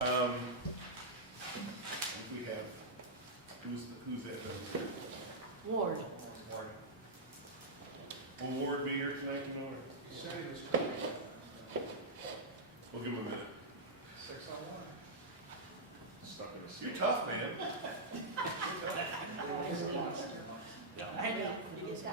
I think we have, who's that over there? Ward. Will Ward be here tonight, you know? He said he was coming. We'll give him a minute. 6:01. Stuck in a You're tough, man. I know. It's got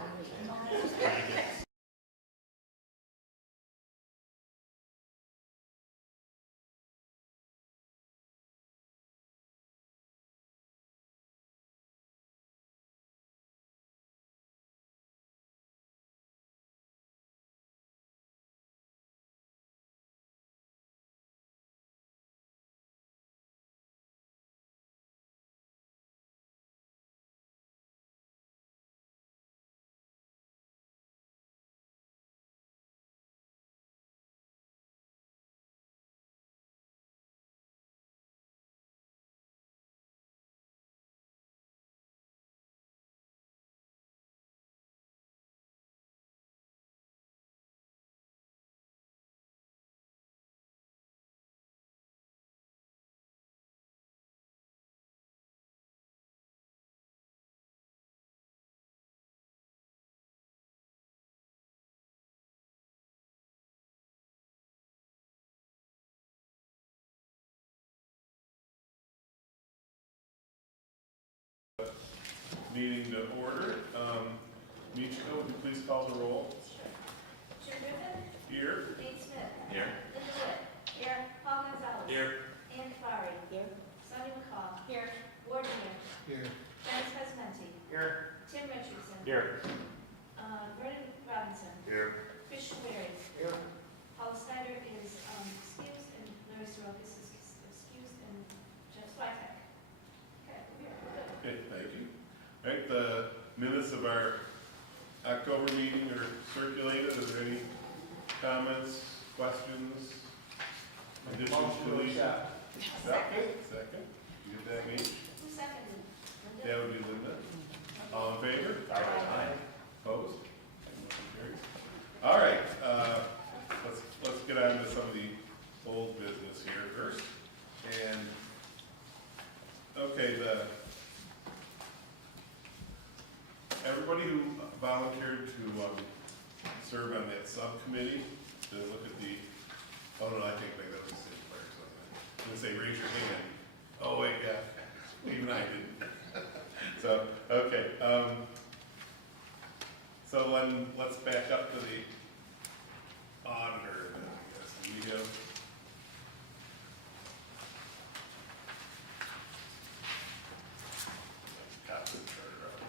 Meeting to order. Michiko, would you please call the roll? Jim Griffin. Here. Nate Smith. Here. Linda Witt. Here. Paul Gonzalez. Here. Ann Farry. Here. Sonny McCall. Here. Ward Mayor. Here. Dennis Pesmenti. Here. Tim Richardson. Here. Vernon Robinson. Here. Chris Schwery. Here. Paul Snyder is excused, and Larry Sorokas is excused, and Jeff Switek. Okay, we're here. We're good. Okay, thank you. All right, the minutes of our October meeting are circulated. Are there any comments, questions? Additions, deletions? Okay, second. You get that, Mitch? Who seconded? Linda? That would be Linda. All in favor? Aye. Opposed? Motion carries. All right, let's get on to some of the old business here first. And, okay, everybody who volunteered to serve on that subcommittee, to look at the, oh no, I take back that was the city clerk, so I'm gonna say raise your hand. Oh wait, yeah, even I didn't. So, okay, so let's back up to the auditor, then, I guess. We have got the charter out.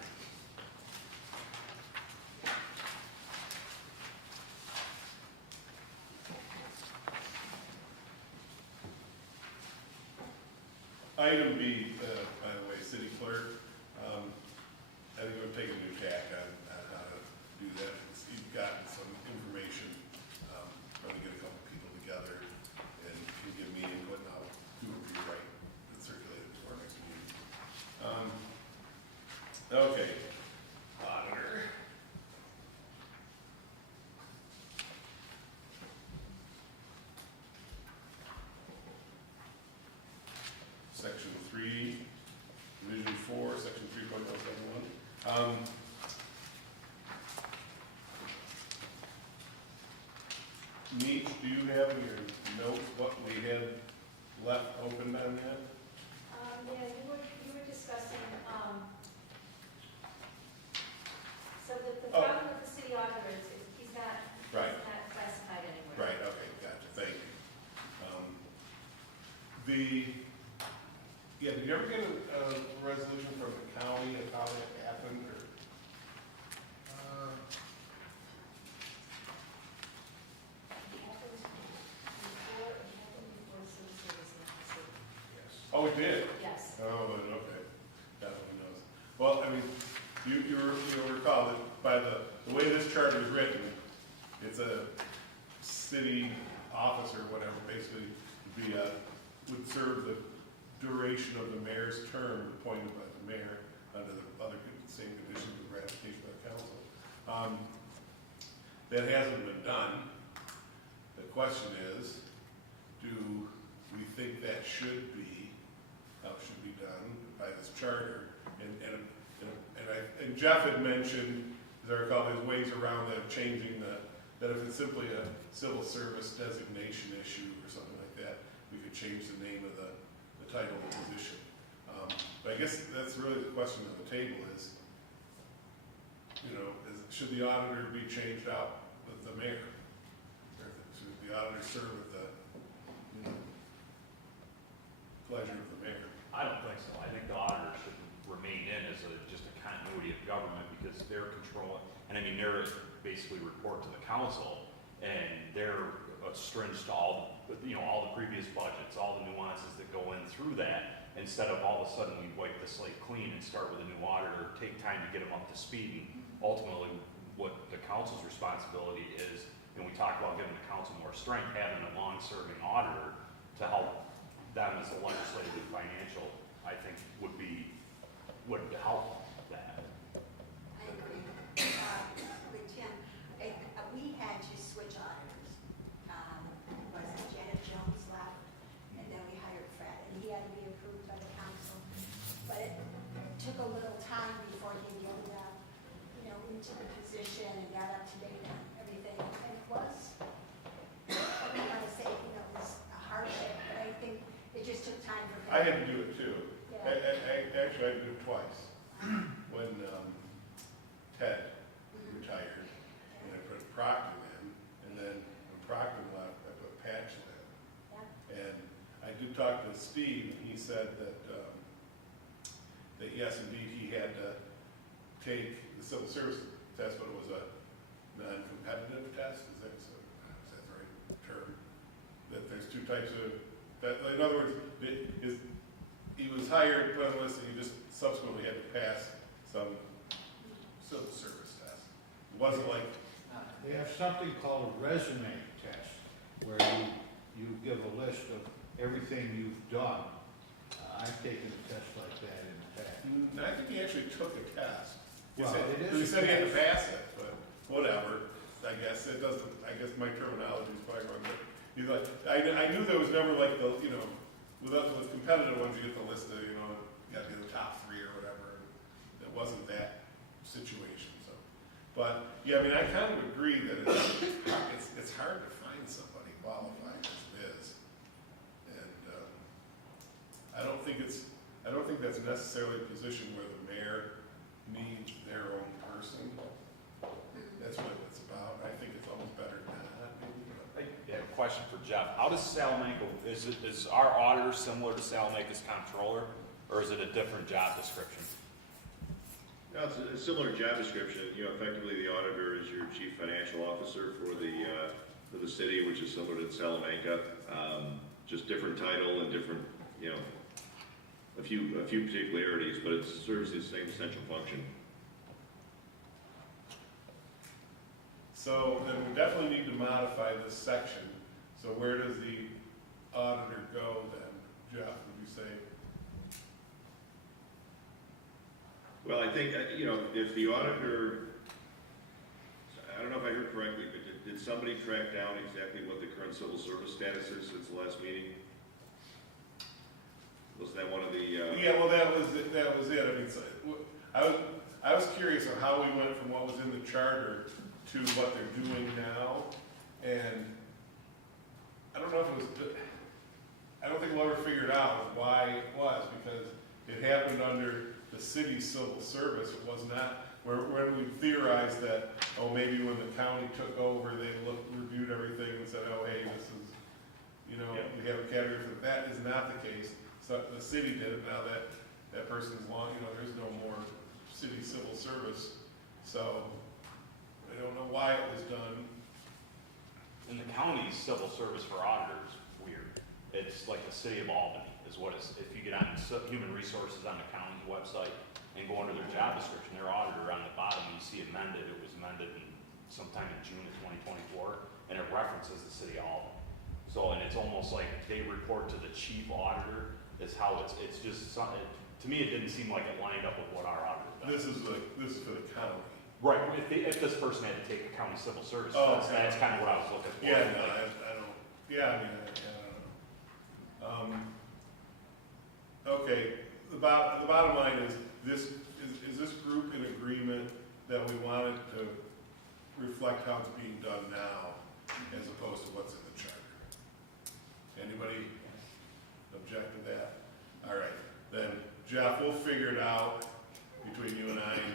Item B, by the way, city clerk, I think we'll take a new tack on how to do that. You've gotten some information, probably get a couple people together and can give me input, and I'll do a rewrite and circulate it to our next meeting. Okay, auditor. Section 3, Division 4, Section 3.071. Neach, do you have in your notes what we had left open on that? Yeah, you were discussing, so the Oh. problem with the city auditor is he's not Right. classified anywhere. Right, okay, gotcha, thank you. Did you ever get a resolution from the county of how that happened, or? It happened before city service in the city. Oh, it did? Yes. Oh, okay, definitely knows. Well, I mean, you'll recall that by the way this charter is written, it's a city officer, whatever, basically, would serve the duration of the mayor's term appointed by the mayor under the other same conditions of ratification by the council. That hasn't been done. The question is, do we think that should be, how it should be done by this charter. And Jeff had mentioned, as I recall, there's ways around that, changing that if it's simply a civil service designation issue or something like that, we could change the name of the title of the position. But I guess that's really the question on the table is, should the auditor be changed out with the mayor? Or should the auditor serve with the pleasure of the mayor? I don't think so. I think the auditor should remain in as just a continuity of government because they're controlling, and I mean, they're basically report to the council, and they're stringed to all the previous budgets, all the nuances that go in through that, instead of all of a sudden we wipe the slate clean and start with a new auditor, take time to get them up to speed, and ultimately what the council's responsibility is, and we talk about giving the council more strength, having a long-serving auditor to help them as the legislative and financial, I think would help that. I agree. With Tim, we had to switch auditors. Was it Janet Jones left, and then we hired Fred, and he had to be approved by the council. But it took a little time before he ended up, into the position and got up to date on everything. And it was, I don't want to say, it was a hardship, but I think it just took time for him. I had to do it too. Yeah. Actually, I had to do it twice. When Ted retired, and I put Proctor in, and then when Proctor left, I put Patch in. Yeah. And I did talk to Steve, and he said that yes, indeed, he had to take the civil service test, but it was a non-competitive test. Is that the right term? That there's two types of, in other words, he was hired, put on the list, and he just subsequently had to pass some civil service test. It wasn't like, They have something called a resume test, where you give a list of everything you've done. I've taken a test like that in the past. I think he actually took a test. Well, it is He said he had to a pass test. it, but whatever. I guess it doesn't, I guess my terminology is probably wrong, but he's like, I knew there was never like the, with competitive ones, you get the list of, you got to be the top three or whatever. It wasn't that situation, so. But, yeah, I mean, I kind of agree that it's hard to find somebody qualified as it is. And, I don't think that's necessarily a position where the mayor needs their own person. That's what it's about. I think it's almost better not. I have a question for Jeff. How does Salamanca, is our auditor similar to Salamanca's comptroller, or is it a different job description? No, it's a similar job description. Effectively the auditor is your chief financial officer for the city, which is similar to Salamanca. Just different title and different, a few particularities, but it serves the same essential function. So then we definitely need to modify this section. So where does the auditor go then, Jeff, would you say? Well, I think, if the auditor, I don't know if I heard correctly, but did somebody track down exactly what the current civil service status is since the last meeting? Was that one of the? Yeah, well, that was it. I mean, so, I was curious on how we went from what was in the charter to what they're doing now, and I don't know if it was. I don't think we'll ever figure it out why it was, because it happened under the city's civil service. It was not when we theorized that, maybe when the county took over, they reviewed everything and said, hey, this is, we have a category for that. That is not the case. So the city did it. Now that person's long, there's no more city civil service. So I don't know why it was done. In the county's civil service for auditors, weird. It's like the city of Albany is what it's, if you get on human resources on the county's website and go under their job description, their auditor on the bottom, you see amended. It was amended sometime in June of 2024, and it references the city of Albany. So, and it's almost like they report to the chief auditor. Is how it's just something. To me, it didn't seem like it lined up with what our auditor does. This is for the county. Right. If this person had to take a county civil service test, Okay. that's kind of what I was looking for. Yeah, no, I don't. Yeah, I mean, I don't know. the bottom line is, is this group in agreement that we want it to reflect how it's being done now, as opposed to what's in the charter? Anybody object to that? All right, then Jeff, we'll figure it out between you and I, and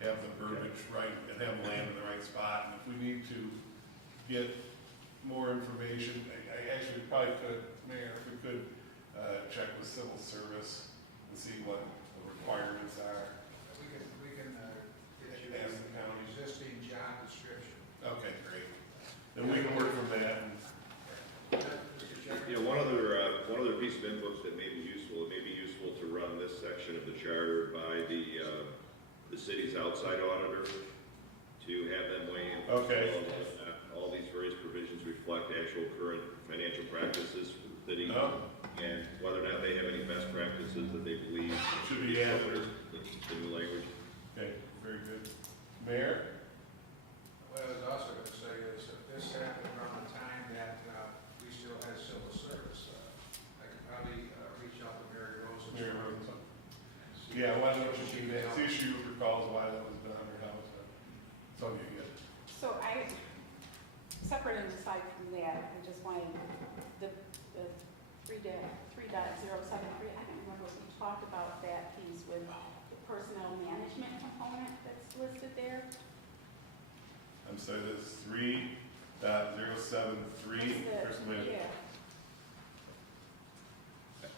have the verbiage right, and have them land in the right spot. And if we need to get more information, I actually probably could, Mayor, if we could, check with civil service and see what the requirements are. We can get you Ask the county. an existing job description. Okay, great. Then we can work from that. And Mr. Chairman? You know, one other piece of input that may be useful, it may be useful to run this section of the charter by the city's outside auditor, to have them weigh in. Okay. All these various provisions reflect actual current financial practices for the city, Oh. and whether or not they have any best practices that they believe Should be added. the new language. Okay, very good. Mayor? What I was also going to say is that this happened around the time that we still had civil service. I could probably reach out to Mary Rose. Mayor Rosen. Yeah, why don't you do that? See if she recalls why that was done or how it was done. It's all you get. So separate and aside from that, I just wanted the 3.073, I don't remember if we talked about that piece with the personnel management component that's listed there. I'm sorry, that's 3.073. Yeah,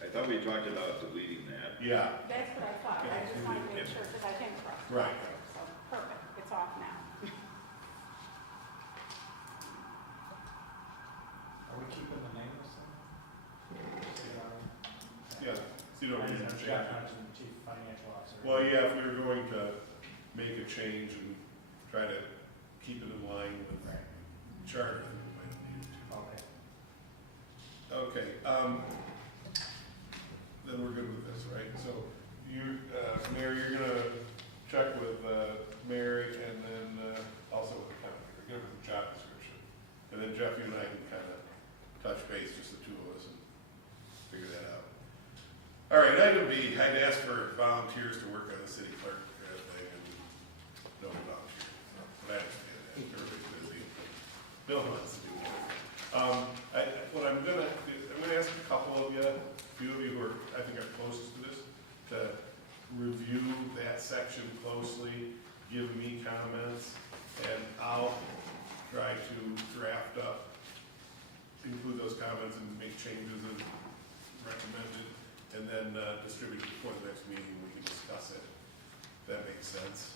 I thought we talked about deleting that. Yeah, that's what I thought. I just wanted to make sure, because I came across it. Right. So, perfect, it's off now. Are we keeping the name the same? yeah. See, no reason to change Jeff it. Hudson, Chief Financial Officer. Well, yeah, if we were going to make a change and try to keep it in line with Right. charter, then we might need to. Okay. Okay, then we're good with this, right? So you, Mayor, you're gonna check with, Mary and then, also with the county, or give her the job description. And then Jeff, you and I can kind of touch base, just the two of us, and figure that out. All right, item B, I'd ask for volunteers to work on the city clerk thing, and no volunteers. But I understand that, everybody's busy. Bill wants to do it. What I'm gonna ask a couple of you, a few of you who are, I think are closest to this, to review that section closely, give me comments, and I'll try to draft up, include those comments and make changes as recommended, and then distribute it before the next meeting, we can discuss it. If that makes sense.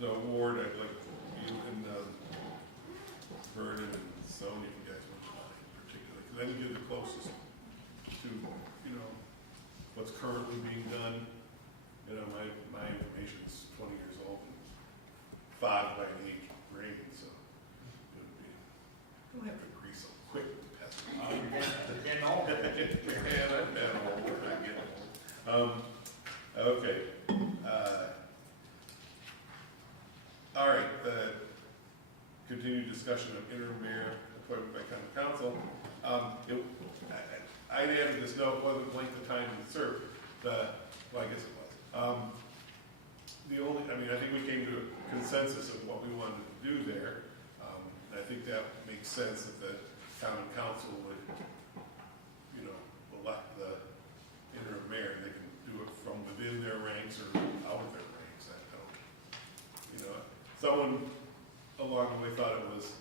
The award, I'd like you and Vernon and Sonia, you guys would mind particularly, because I think you're the closest to, what's currently being done. My information is 20 years old and 5 by an age grade, so it would be, don't have to agree so quick to pass it. You're getting old. Man, I'm getting old, I'm getting old. Okay. All right, the continued discussion of interim mayor appointment by county council. I'd added this note, wasn't length of time to serve, well, I guess it was. I think we came to a consensus of what we wanted to do there. I think that makes sense that the common council would, elect the interim mayor. They can do it from within their ranks or out of their ranks. Someone along the way thought it was,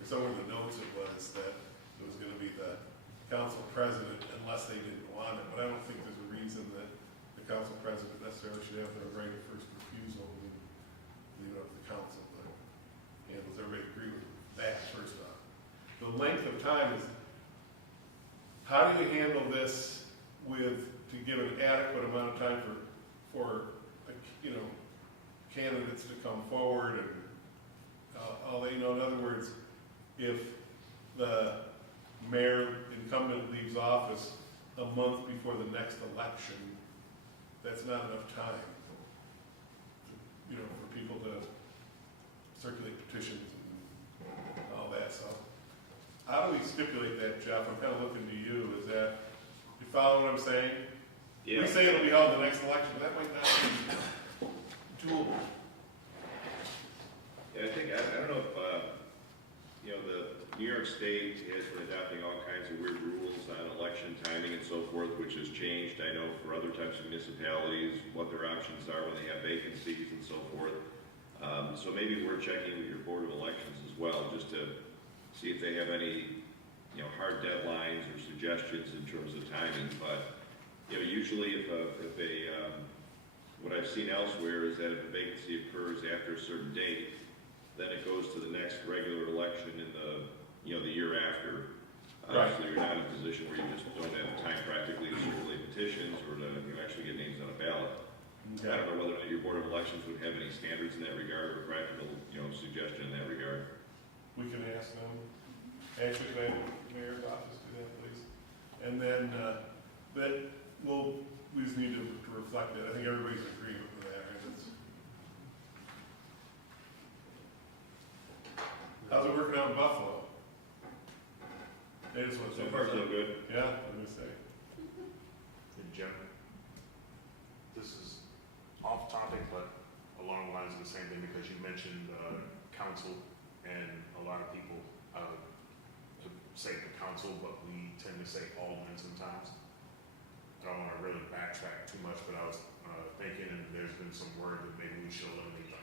or somewhere in the notes it was, that it was gonna be the council president unless they didn't want it. But I don't think there's a reason that the council president necessarily should have the right of first refusal and leave it up to the council. But, does everybody agree with that, first off? The length of time is, how do you handle this to give an adequate amount of time for candidates to come forward and, in other words, if the mayor incumbent leaves office a month before the next election, that's not enough time, for people to circulate petitions and all that, so. How do we stipulate that, Jeff? I'm kind of looking to you, is that, you follow what I'm saying? Yeah. We say it'll be held the next election, but that might not be doable. Yeah, I think, I don't know if, you know, the New York State has been adopting all kinds of weird rules on election timing and so forth, which has changed, I know, for other types of municipalities, what their options are when they have vacancies and so forth. So maybe we're checking with your Board of Elections as well, just to see if they have any, you know, hard deadlines or suggestions in terms of timing. But, you know, usually if what I've seen elsewhere is that if a vacancy occurs after a certain date, then it goes to the next regular election in the, you know, the year after. Right. So you're not in a position where you just don't have time practically to circulate petitions or to, you know, actually get names on a ballot. I don't know whether or not your Board of Elections would have any standards in that regard or practical, you know, suggestion in that regard. We can ask them. Actually, can I have the mayor's office do that, please? And then, we just need to reflect it. I think everybody's in agreement with that, right? How's it working out in Buffalo? They just want to So far, so good. Yeah, I'm gonna say. And Jim, this is off topic, but along the lines of the same thing, because you mentioned council, and a lot of people say the council, but we tend to say alderman sometimes. I don't want to really backtrack too much, but I was thinking, and there's been some word that maybe we should eliminate the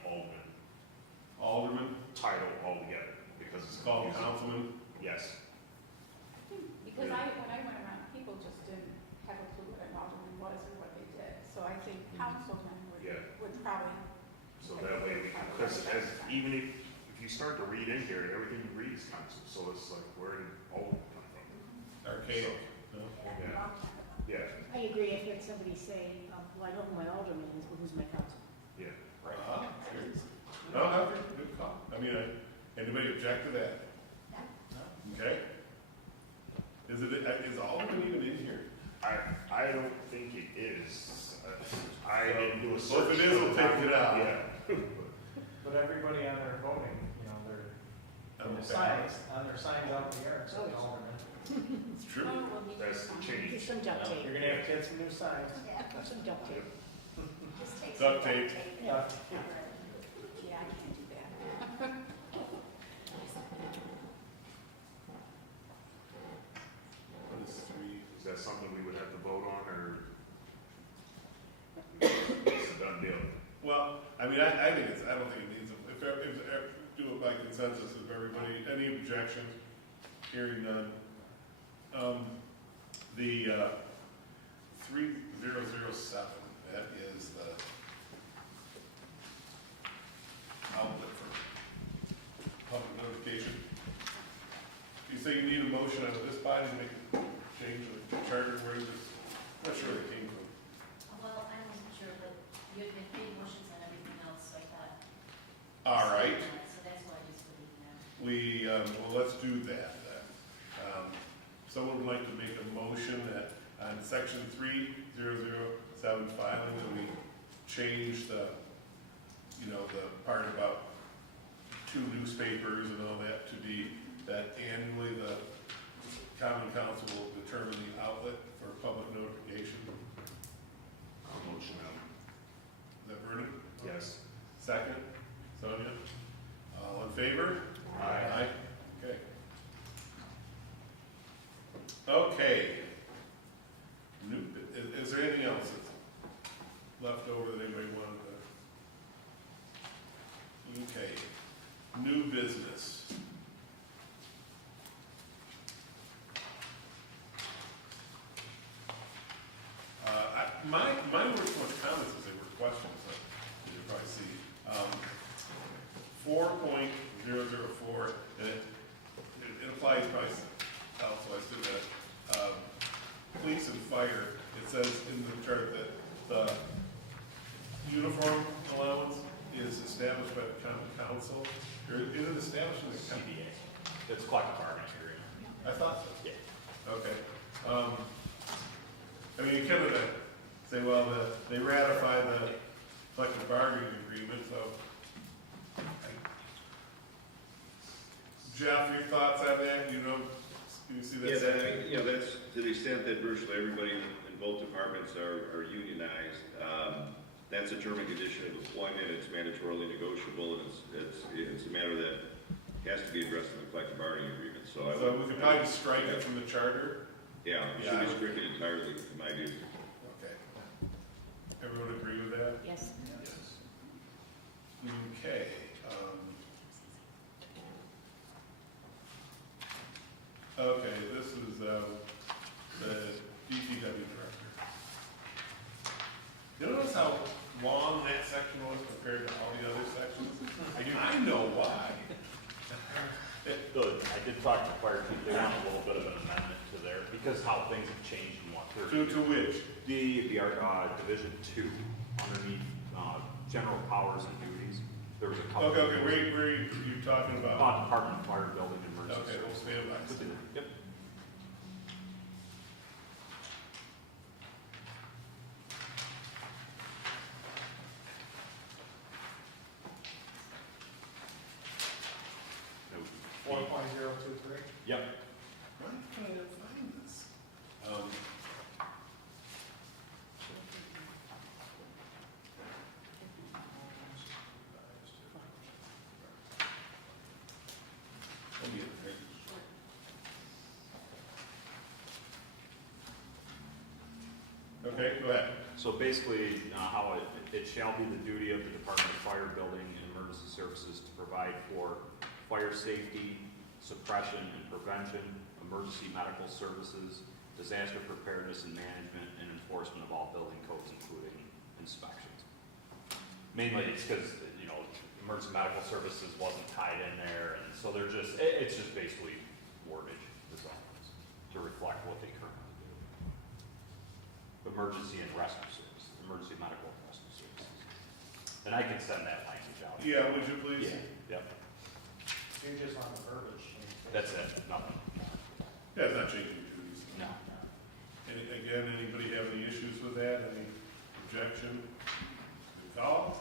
Alderman, title altogether, because it's it's called confusing. councilman. Yes. Because when I went around, people just didn't have a clue what an alderman was or what they did. So I think councilman Yeah. would probably, So that way, because even if you start to read in here, everything you read is council, so it's like, where did alderman come from? Archaic. No? Yeah. Yeah, I agree, if it's somebody saying, well, I know who my alderman is, but who's my council? yeah. Seriously? No, no, good call. I mean, anybody object to that? Okay. Is alderman even in here? I don't think it is. I didn't do a search. Well, if it is, we'll take it out. Yeah. But everybody on their voting, you know, On their the ballot. signs, on their signs out there, so the alderman. It's true. oh, well, we That's just- the change. Get some duct tape, You're gonna have to get some new signs. Yeah, some duct tape. just take Duct some tape. Yeah. Yeah, I can't do that. What is three? Is that something we would have to vote on, or it's a done deal? Well, I mean, I think it's, I don't think it needs, do it by consensus of everybody, any objections, hearing none. The 3007, that is the outlet for public notification. You say you need a motion out of this body to make a change to the charter, where is this? I'm not sure where it came from. Well, I wasn't sure, but you had made motions on everything else, so I thought. All right. So that's why I just put it in there. Well, let's do that then. Someone would like to make a motion that on section 3007 filing, that we change the, you know, the part about 2 newspapers and all that to be that annually the common council will determine the outlet for public notification. Motion out. Is that Vernon? Yes. Second, Sonia? All in favor? Aye. Okay. Okay. Is there anything else that's left over that anybody wanted to? Okay. New business. Mine weren't so much comments as they were questions, so you'll probably see. 4.004, and it applies by also, I said that, police and fire, it says in the chart that the uniform allowance is established by the common council, or is it established in the county? CBA. It's collective bargaining agreement. I thought so. Yeah. Okay. I mean, you could say, well, they ratify the collective bargaining agreement, so Jeff, your thoughts on that? You know, you see that? Yeah, that, you know, that's to the extent that virtually everybody in both departments are unionized. That's a term and condition of employment. It's mandatorily negotiable, and it's a matter that has to be addressed in the collective bargaining agreement. So I So would, we could probably just strike it from the charter? yeah, it should be stricken entirely, in my view. Okay. Everyone agree with that? Yes. Yes. Okay. Okay, this is the DPW director. You notice how long that section was compared to all the other sections? I know why. I did talk to the fire chief, they want a little bit of an amendment to there, because how things have changed in what they're. To which? The Division 2, underneath, general powers and duties, there was a couple. Okay, where are you talking about? Department of Fire Building and Emergency Okay, we'll stand by. Yep. No. 4.023. Yep. Why can't I find this? Let me get the page. Okay, go ahead. So basically, how it shall be the duty of the Department of Fire Building and Emergency Services to provide for fire safety, suppression and prevention, emergency medical services, disaster preparedness and management, and enforcement of all building codes, including inspections. Mainly, it's because, you know, emergency medical services wasn't tied in there, and so they're just, it's just basically wordage, is all it is, to reflect what they currently do. Emergency and rescue services, emergency medical and rescue services. And I can send that language out. Yeah, would you please? Yep, You're just on the verbiage. that's it, nothing. Yeah, it's not changing your duties. No. Again, anybody have any issues with that? Any objection? Good call.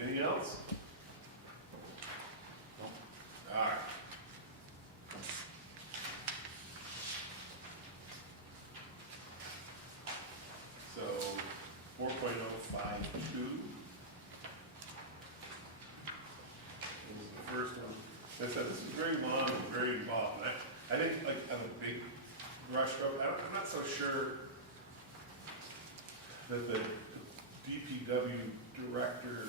Anything else? All right. So, 4.052. This is the first one. As I said, this is very long and very involved. I think, like, on a big brush stroke, I'm not so sure that the DPW director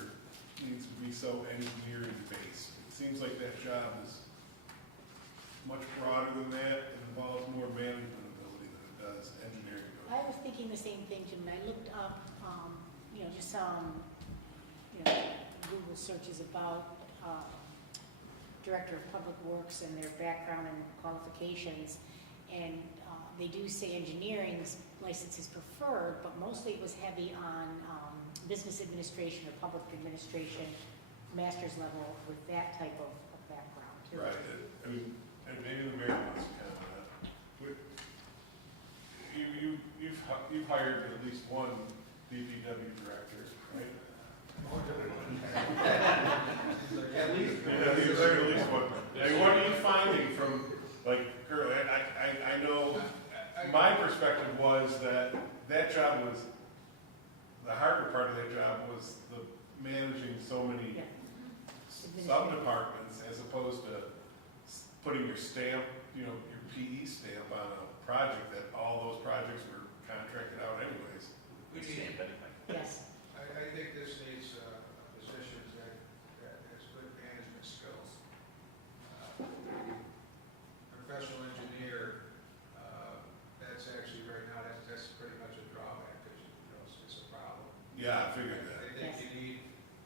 needs to be so engineering based. It seems like that job is much broader than that and involves more management ability than it does engineering ability. I was thinking the same thing, Jim, and I looked up, just some, Google searches about, Director of Public Works and their background and qualifications. And they do say engineering's license is preferred, but mostly it was heavy on business administration or public administration, master's level with that type of background. too. Right, I mean, and maybe the mayor wants to comment on that. You've hired at least one DPW director, right? At least. Yeah, you've hired at least one. And what are you finding from, like, currently, I know, my perspective was that job was, the harder part of that job was the managing so many Yeah. sub-departments as opposed to putting your stamp, your PE stamp on a project that all those projects were contracted out anyways. We need, Yes. I think this needs positions that has good management skills. Professional engineer, that's actually right now, that's pretty much a drawback, because, it's a problem. Yeah, I figured that. I think you need,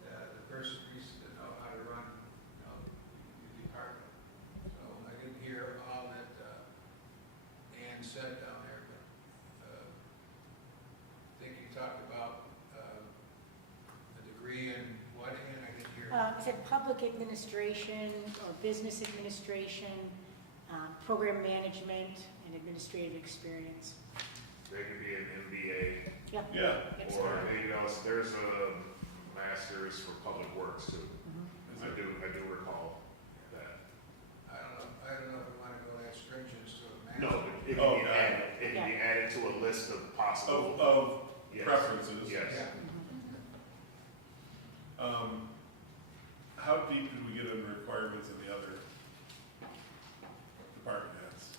the person needs to know how to run, your department. So I didn't hear all that, Ann said down there, but, I think you talked about, a degree in what, Ann? I didn't hear. It said public administration or business administration, program management, and administrative experience. They could be an MBA, Yeah, Yes. or maybe else, there's a master's for public works too. Mhm. I do recall that. I don't know if we want to go that stringent to a matter. No, but it Oh, can be God. added, it can be added to a list of possible. Of Yes. preferences. Yes. Yeah. How deep did we get in the requirements of the other department heads?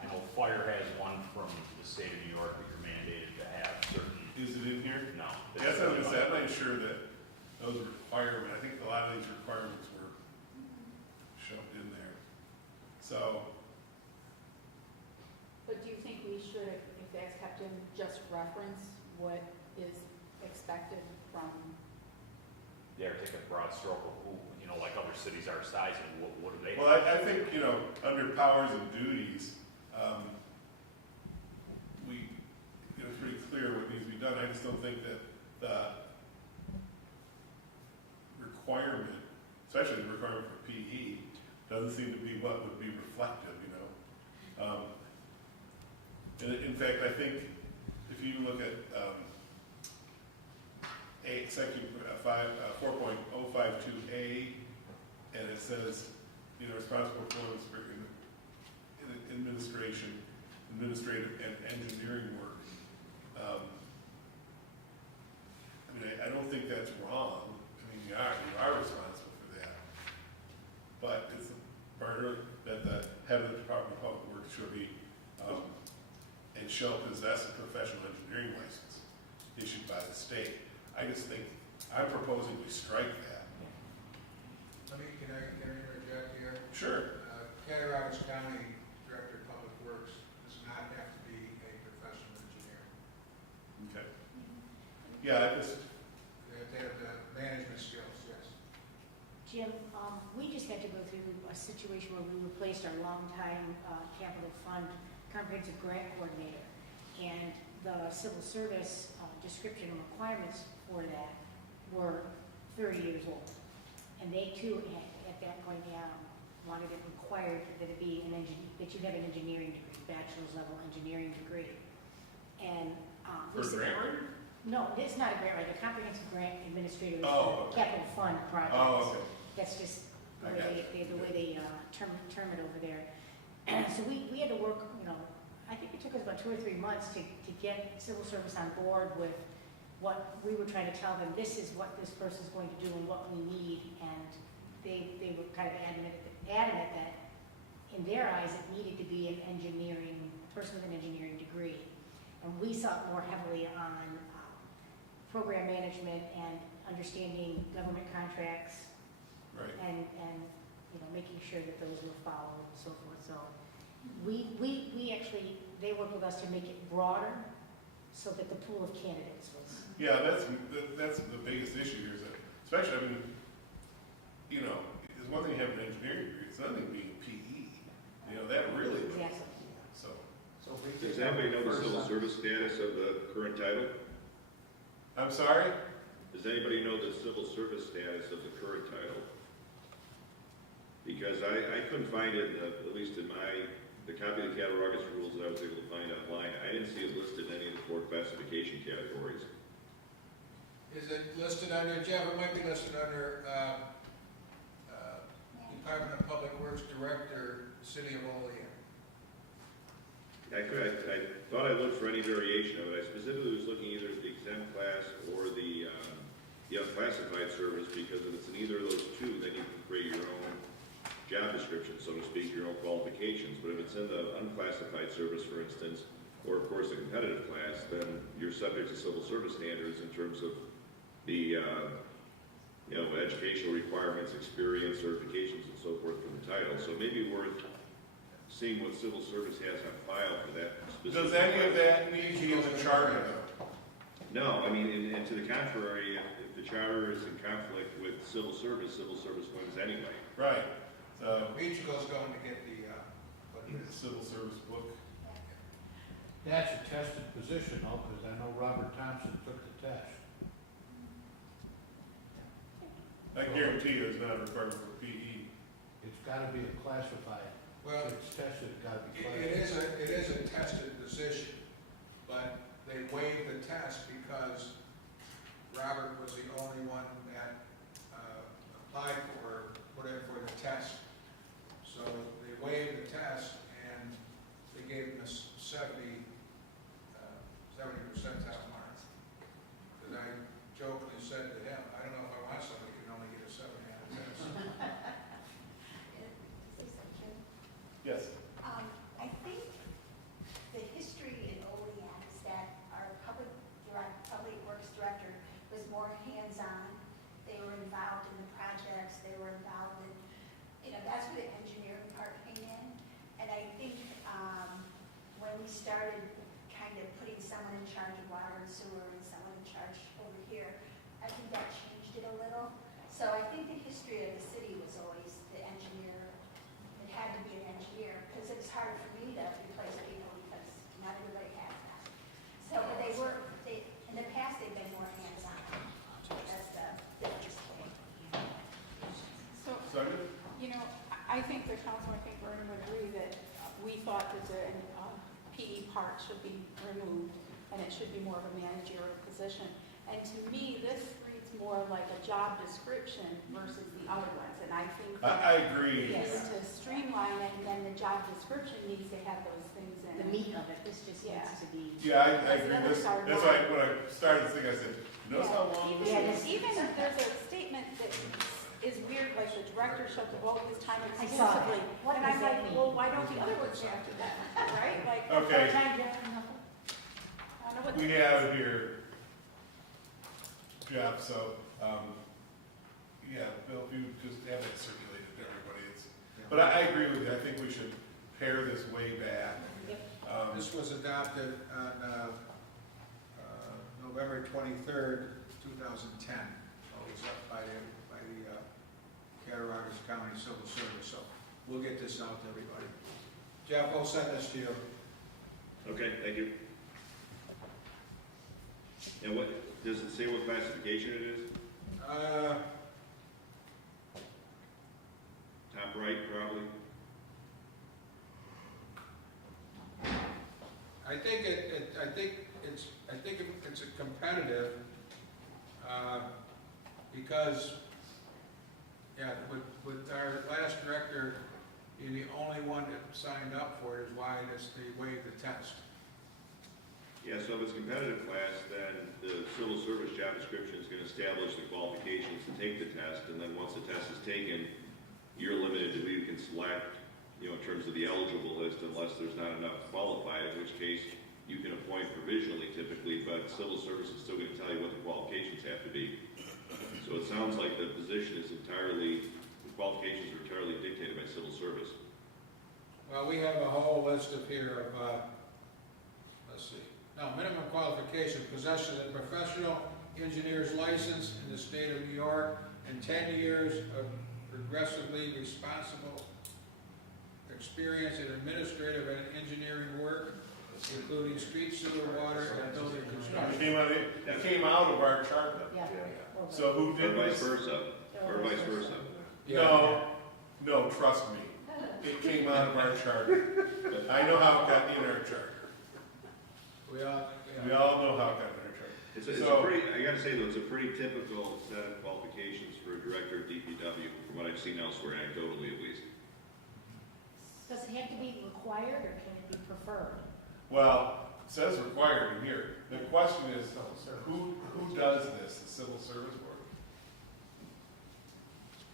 I know fire has one from the state of New York that you're mandated to have certain, Is it in here? no. That's what I was gonna say, I'm not sure that those requirements, I think a lot of these requirements were shoved in there. So, But do you think we should, if that's kept in, just reference what is expected from, Yeah, or take a broad stroke of who, you know, like other cities our size, and what do they? well, I think, you know, under powers and duties, it's pretty clear what needs to be done. I just don't think that the requirement, especially the requirement for PE, doesn't seem to be what would be reflective, you know? In fact, I think if you look at, section 4.052A, and it says, you know, responsible performance for administrative and engineering work. I mean, I don't think that's wrong. I mean, you are responsible for that. But it's part that the head of the Department of Public Works should be, and shall possess a professional engineering license issued by the state. I just think, I'm proposing we strike that. Can I interject here? Sure. Cattaraugus County Director of Public Works does not have to be a professional engineer. Okay. Yeah, I just, They have the management skills, yes. Jim, we just had to go through a situation where we replaced our longtime capital fund comprehensive grant coordinator. And the civil service description and requirements for that were 30 years old. And they too, at that point, wanted it required that it be that you have an engineering degree, bachelor's level engineering degree. And for grant writer? no, it's not a grant writer, the comprehensive grant administrator is Oh, the okay. capital fund projects. Oh, okay. That's just I the way got they, term it over there. So we had to work, you know, I think it took us about 2 or 3 months to get civil service on board with what we were trying to tell them, this is what this person's going to do and what we need, and they were kind of adamant that in their eyes it needed to be a person with an engineering degree. And we sought more heavily on program management and understanding government contracts Right. and you know, making sure that those were followed and so forth. So we actually, they worked with us to make it broader so that the pool of candidates was. Yeah, that's the biggest issue here is that, especially, I mean, you know, it's one thing to have an engineering degree, it's another thing being a PE. You know, that really, Exactly. so. So we Does could have anybody know the first civil on- service status of the current title? I'm sorry? Does anybody know the civil service status of the current title? Because I couldn't find it, at least in the copy of the Cattaraugus rules that I was able to find online. I didn't see it listed in any of the 4 classification categories. Is it listed under, Jeff, it might be listed under Department of Public Works Director, City of Olean. I thought I looked for any variation of it. I specifically was looking either at the exempt class or the unclassified service, because if it's in either of those two, then you can create your own job description, so to speak, your own qualifications. But if it's in the unclassified service, for instance, or of course a competitive class, then you're subject to civil service standards in terms of the educational requirements, experience, certifications, and so forth for the title. So it may be worth seeing what civil service has on file for that specific. Does any of that need to be in the charter though? No, I mean, and to the contrary, if the charter is in conflict with civil service wins anyway. Right, so, Beachigo's going to get the, the civil service book. That's a tested position though, because I know Robert Thompson took the test. I guarantee you it's not a requirement for PE. It's gotta be a classified. well, If it's tested, it's gotta be it classified. is a tested position, but they waived the test because Robert was the only one that applied started kind of putting someone in charge of water and sewer and someone in charge over here, I think that changed it a little. So I think the history of the city was always the engineer. It had to be an engineer, because it's hard for me to replace people because not everybody has that. So, but in the past, they've been more hands-on. That's the difference. So, Sergeant? I think the council, I think Vernon would agree that we thought that the PE part should be removed and it should be more of a managerial position. And to me, this reads more like a job description versus the other ones. And I think I agree. is to streamline it, and then the job description needs to have those things in The it. meat of it, this just Yeah. needs to be. Yeah, I Because the agree. others are That's not. why when I started this thing, I said, notice how long this Even, is? even if there's a statement that is weird, like the director shall devote his time I saw that. exclusively. What And does I'm that like, mean? well, why don't the other ones have to that, right? Like, Okay. Part-time job, nothing? I don't know what. We that have is. it here, Jeff, so, yeah, Bill, if you just have it circulated to everybody, but I agree with you, I think we should pare this way back. This was adopted on November 23rd, 2010. So it was up by the Cattaraugus County Civil Service. So we'll get this out to everybody. Jeff, I'll send this to you. Okay, thank you. And what, does it say what classification it is? Top right, probably? I think it's a competitive, because, yeah, with our last director, being the only one that signed up for it is why they waived the test. Yeah, so if it's competitive class, then the civil service job description is gonna establish the qualifications to take the test, and then once the test is taken, you're limited to who you can select, in terms of the eligible list, unless there's not enough qualified, in which case you can appoint provisionally typically, but civil service is still gonna tell you what the qualifications have to be. So it sounds like the position is the qualifications are entirely dictated by civil service. Well, we have a whole list of here of, let's see. No, minimum qualification, possession of professional engineer's license in the state of New York, and 10 years of progressively responsible experience in administrative and engineering work, including street, sewer, water, and building It construction. came out of our chart, Yeah. so who Or did vice this? versa, or vice versa. No, trust me, it came out of our charter. I know how it got in our charter. We all, We all know how it got in our charter. It's a So- pretty, I gotta say though, it's a pretty typical set of qualifications for a director of DPW, from what I've seen elsewhere anecdotally at least. Does it have to be required or can it be preferred? Well, it says required in here. The question is, who does this, the civil service board?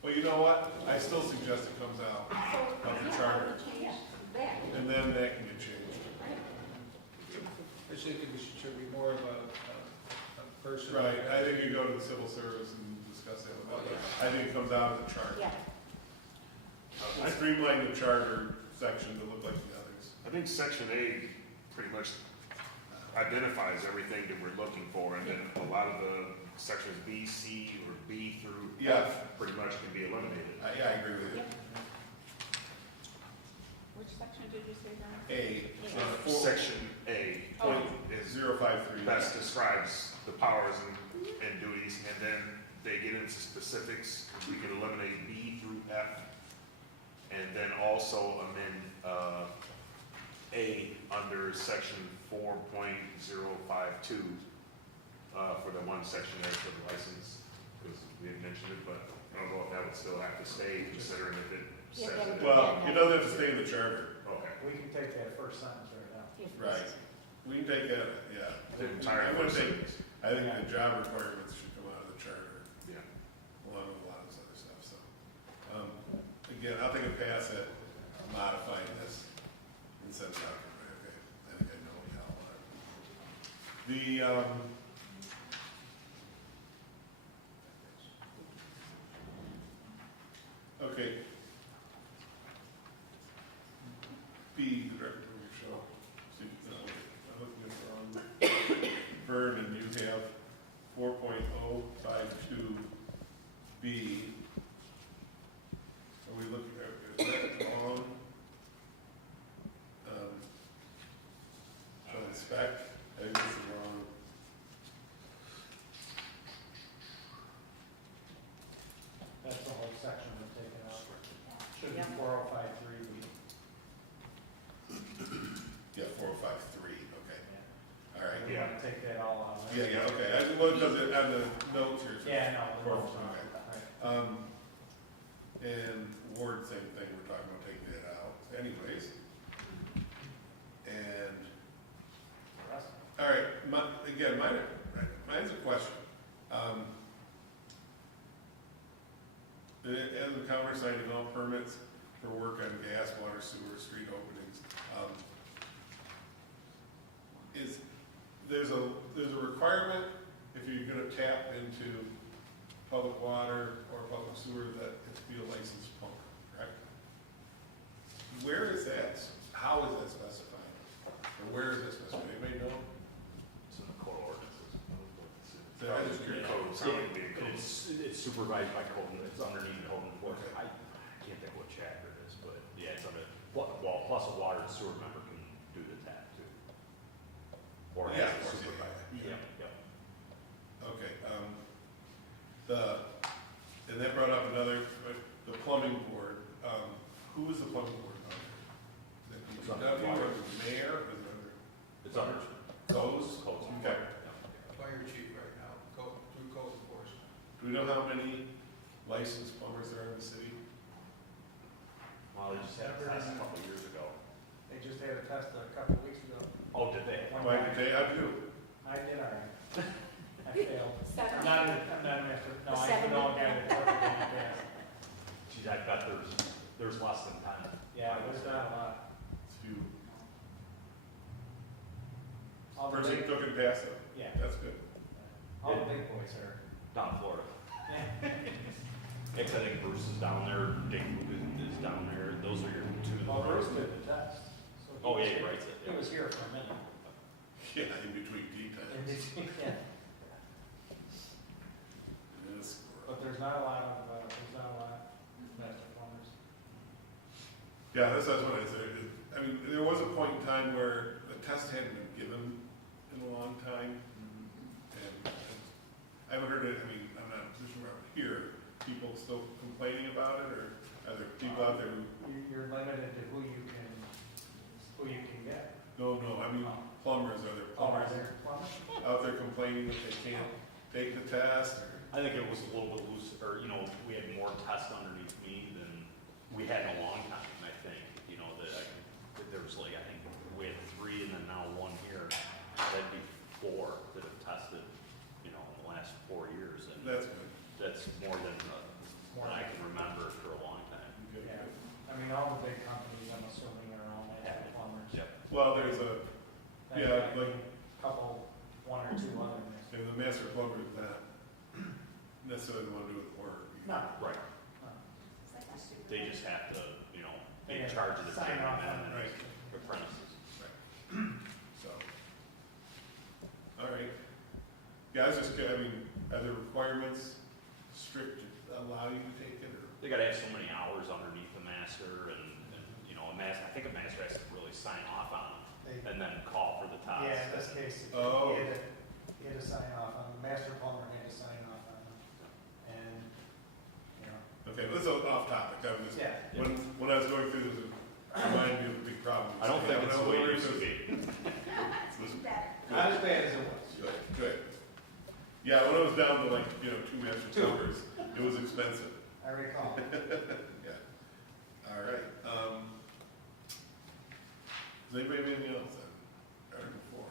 Well, you know what? I still suggest it comes out of the charter, Yeah. That. and then that can get changed. I think it should be more of a person. Right, I think you go to the civil service and discuss that with them. I think it comes out of the charter. Yeah. I streamlined the charter section to look like the others. I think section A pretty much identifies everything that we're looking for, and then a lot of the sections B, C, or B through Yeah. F pretty much can be eliminated. Yeah, I agree with you. Yep. Which section did you say, John? A, Section A Oh. is 053. best describes the powers and duties, and then they get into specifics. We can eliminate B through F, and then also amend A under section 4.052 for the one section there for the license, because we had mentioned it, but I don't know if that would still have to stay, considering if it Yeah, says that it. would- Well, it doesn't have to stay in the charter. Okay. We can take that first sentence right now. If- Right. We can take that, yeah. The entire I would think, sentence. I think the job requirements should come out of the charter, Yeah. along with a lot of this other stuff, so. Again, I'll take a pass at modifying this and send it out. Okay, I think I know what y'all want. Okay. B, the director of your show. 4.052B. Are we looking at, is that wrong? So inspect, I think this is wrong. That's the whole section we're taking out. Should be Yeah. 4053B. Yeah, 4053, okay, all right. We want to take that all out. right? Yeah, okay, I just wanted, because it, on the notes here. it says Yeah, no, the four- road's not, okay. right. And Ward, same thing, we're talking about taking it out anyways. And, The rest. all right, mine's a question. As the counter signing all permits for work on gas, water, sewer, street openings, there's a requirement if you're gonna tap into public water or public sewer that it's be a licensed pumper, right? Where is that, how is that specified? Or where is that specified, anybody know? It's in the code ordinances. That is Yeah, good. probably in code. It's supervised by code, it's underneath code enforcement. Okay. I can't think what chapter it is, but yeah, it's under, well, plus a water and sewer member can do the tap too. Or Yeah, as of course, a supervisor. yeah. Yep. Okay, and that brought up another, the plumbing board, who is the plumbing board under? Is it It's under DPW or water. the mayor, or is it under It's under. codes? Codes. Okay. Fire chief right now, through code enforcement. Do we know how many licensed plumbers there are in the city? Well, they just had a test a couple of years ago. They just had a test a couple of weeks ago. Oh, did they? Why did they have to? I did all right. I failed. Seven. I'm not an expert. No, The I seven. know a guy that took it in the past. Geez, I bet there's less than 10. Yeah, there's not a lot. It's few. All the Person big, took it past them, yeah, that's good. all the big boys are. Down in Florida. Yeah. Because I think Bruce is down there, Dick is down there, those are your two. Well, Bruce did the test. So he Oh, was yeah, he here- writes it. He was here for a minute. Yeah, in between tea And times. yeah, Yes. but there's not a lot of master plumbers. Yeah, that's what I said. I mean, there was a point in time where the test hadn't been given in a long time. And I haven't heard it, I mean, I'm not in a position where I would hear people still complaining about it, or are there people out there who, You're limited to who you can get. no, I mean, plumbers, are there plumbers Plumbers? out there complaining that they can't take the test, or? I think it was a little bit loose, or, we had more tests underneath me than we had in a long time, I think. That there was I think we had 3 and then now 1 here. That'd be 4 that have tested, in the last 4 years. And That's good. that's more than I can remember for a long time. Okay. Yeah, I mean, all the big companies, I'm assuming, are all master plumbers. Yep. Well, there's a, Then yeah, you have like, one or two others. and the master plumber is not necessarily the one doing the work. No, Right. no. It's like a super. They just have to, be They in charge of the sign off on journeyman it. and apprentices. So, all right. Yeah, I was just, are the requirements strict, allow you to take it, or? They gotta have so many hours underneath the master and I think a master has to really sign off on They- them and then call for the test. Yeah, in this case, Oh. he had to sign off on, the master plumber had to sign off on them. And, Okay, well, this is off topic, I was just, yeah. when I was going through this, it reminded me of a big problem. I don't think Yeah, it's when I the way it was used to over be. It's getting better. Not as bad as it was. Good. Yeah, when I was down to 2 master Two. plumbers, it was expensive. I recall. Yeah. All right, does anybody have anything else on Article 4?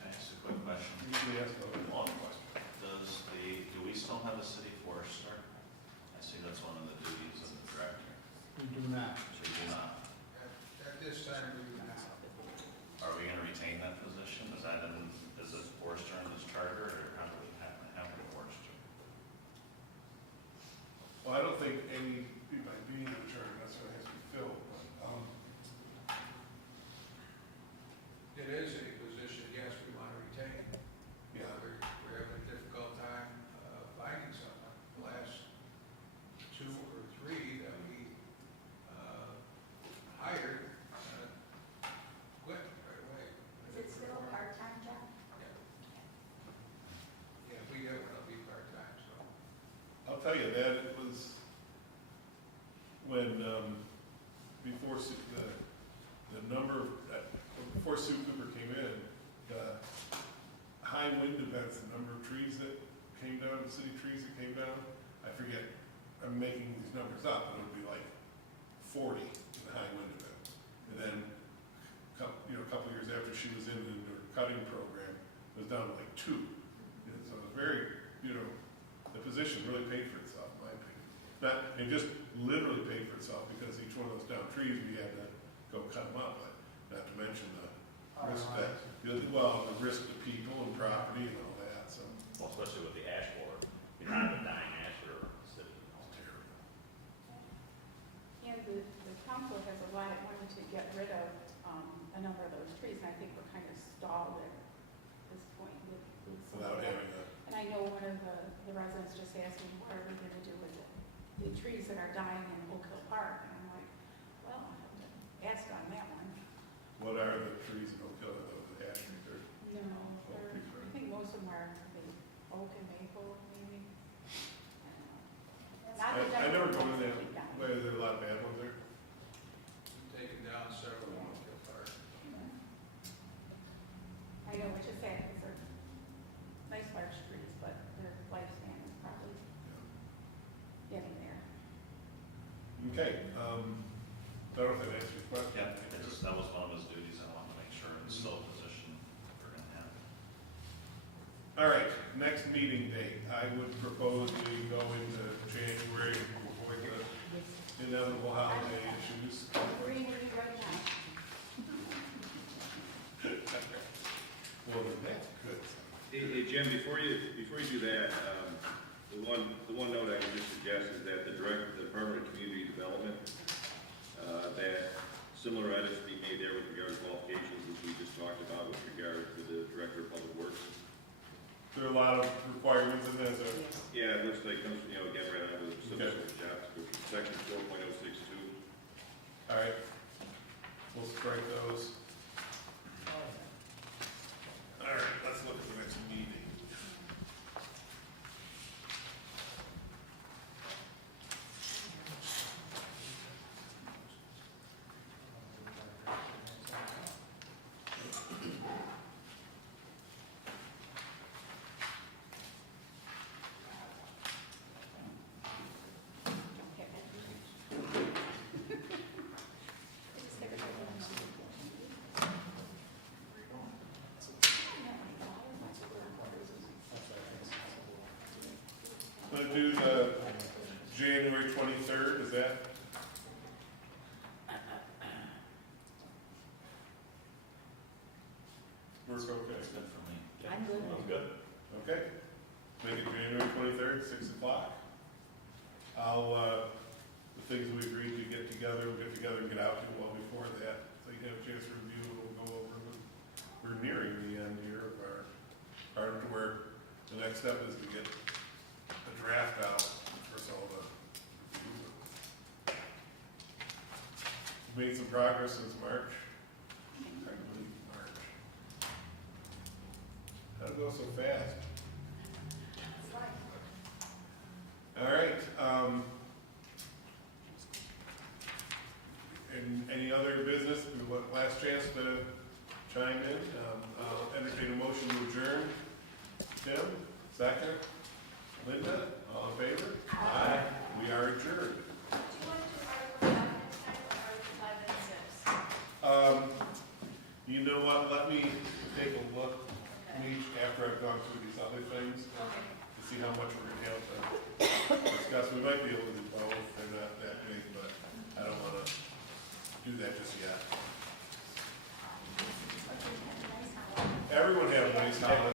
Can I ask a quick question? Usually ask a long question. Do we still have a city forester? I see that's one of the duties of the director. We do not. So you do not. At this time, we do not. Are we gonna retain that position? Is it forester in this charter, or how do we have a forester? Well, I don't think any, by being in the charter, that's what has to be filled, but, It is a position, yes, we want to retain. yeah. We're having a tell you that it was when, before the number, before Sue Cooper came in, the high wind events, the number of trees that came down, the city trees that came down, I forget, I'm making these numbers up, but it would be like 40 in the high wind event. And then, a couple of years after she was in her cutting program, it was down to like 2. And so it was very, the position really paid for itself, in my opinion. It just literally paid for itself because each one of those down trees, we had to go cut them up, but not to mention the risk that, the risk to people and property and all that, so. Well, especially with the ash borer, you know, the dying ash borer in the city. It's terrible. And the council has a lot of money to get rid of, a number of those trees, and I think we're kind of stalled at this point with some Without of that. having a, And I know one of the residents just asked me, what are we gonna do with the trees that are dying in Oak Hill Park? And I'm like, well, I have to ask on that one. what are the trees in Oak Hill, those ash trees are? No, I think most of them are the oak and maple, maybe. I don't know. Not that I never go in there, keep dying. where there are a lot of bad ones there. Taken down several in Oakville Park. I know, which is sad, because they're nice large trees, but their lifespan is probably getting there. Okay, I don't know if that answers your question. Yeah, that was one of his duties, I wanted to make sure it's still a position we're gonna have. All right, next meeting date, I would propose we go into January before the inevitable holiday issues. I'm agreeing with you right now. Well, then that's good. Hey, Jim, before you do that, the one note I would just suggest is that the Department of Community Development, that similar edits be made there with regard to qualifications, as we just talked about with regard to the Director of Public Works. There are a lot of requirements in there, so. Yeah, it looks like it comes, again, right out of the civil Okay. service job description, section 4.062. All right, we'll strike those. All right, let's look at the next meeting. I'm gonna do the January 23rd, is that? Works okay? That's good for me. I'm good. I'm good. Okay, make it January 23rd, 6 o'clock. The things we agreed to get together, we'll get together and get out to you well before that, so you have a chance to review, we'll go over them. We're nearing the end here of our, part of where the next step is to get the draft out for all the. Made some progress since March. I believe March. How'd it go so fast? All right, and any other business, we want last chance to chime in, I'll entertain a motion to adjourn. Tim, second, Linda, all in favor? Aye. We are adjourned. Do you want to do Article 5 next time or Article 5 and 6? You know what, let me take a look, each after I've gone through these other things, Okay. to see how much we're gonna have to discuss. We might be able to do both, they're not that big, but I don't wanna do that just yet.